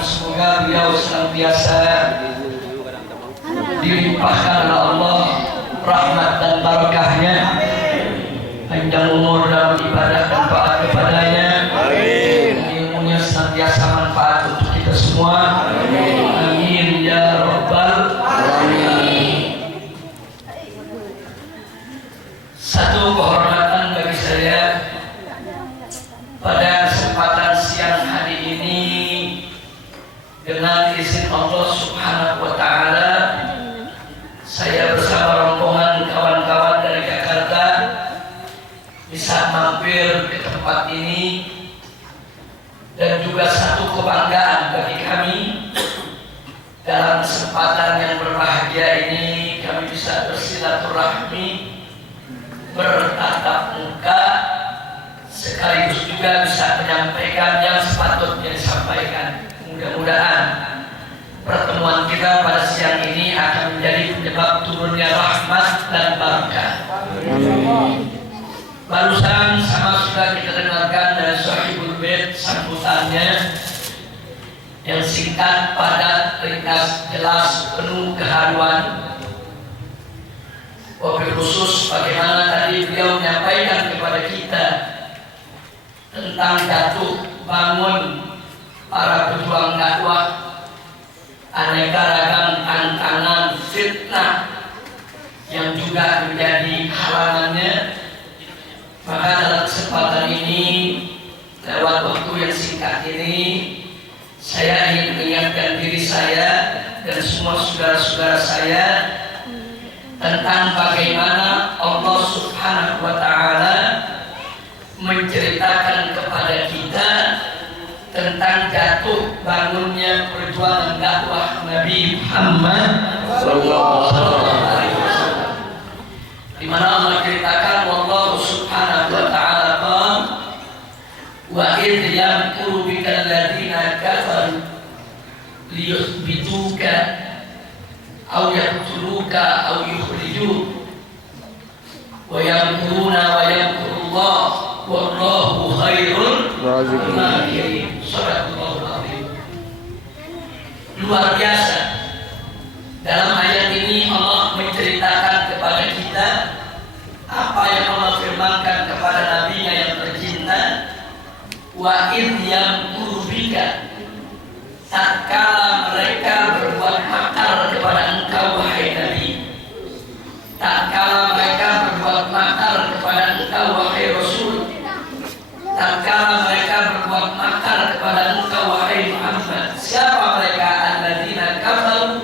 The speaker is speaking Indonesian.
semoga beliau senantiasa dilimpahkan oleh Allah rahmat dan barakahnya, panjang umur dalam ibadah dan taat kepadanya, ilmunya senantiasa manfaat untuk kita semua. Amin ya rabbal alamin. Satu kehormatan bagi saya pada kesempatan siang hari ini, dengan izin Allah Subhanahu wa Ta'ala, saya bersama rombongan kawan-kawan dari Jakarta bisa mampir ke tempat ini, dan juga satu kebanggaan bagi kami dalam kesempatan yang berbahagia ini kami bisa bersilaturahmi, bertatap muka, sekaligus juga bisa menyampaikan yang sepatutnya disampaikan. Mudah-mudahan pertemuan kita pada siang ini akan menjadi penyebab turunnya rahmat dan barakah. Barusan sama sudah kita dengarkan dari Sahibul Bait sambutannya yang singkat, padat, ringkas, jelas, penuh keharuan. Wabil khusus bagaimana tadi beliau menyampaikan kepada kita tentang jatuh bangun para pejuang dakwah, aneka ragam tantangan fitnah yang juga menjadi halangannya. Maka dalam kesempatan ini, lewat waktu yang singkat ini, saya ingin mengingatkan diri saya dan semua saudara-saudara saya tentang bagaimana Allah Subhanahu wa Ta'ala menceritakan kepada kita tentang jatuh bangunnya perjuangan dakwah Nabi Muhammad sallallahu alaihi wasallam, di mana Allah ceritakan wallahu subhanahu wa ta'ala qala wa idh yamkuru bikal ladzina kafaru liyuthbituka aw yaqtuluka aw yukhrijuk wa yamkuruna wa yamkurullah wallahu khairul makirin. Sadaqallahul azim. Luar biasa, dalam ayat ini Allah menceritakan kepada kita apa yang Allah firmankan kepada nabinya yang tercinta, wa idh yamkuru bika, tatkala mereka berbuat makar kepada engkau wahai Nabi, tatkala mereka berbuat makar kepada engkau wahai Rasul, tatkala mereka berbuat makar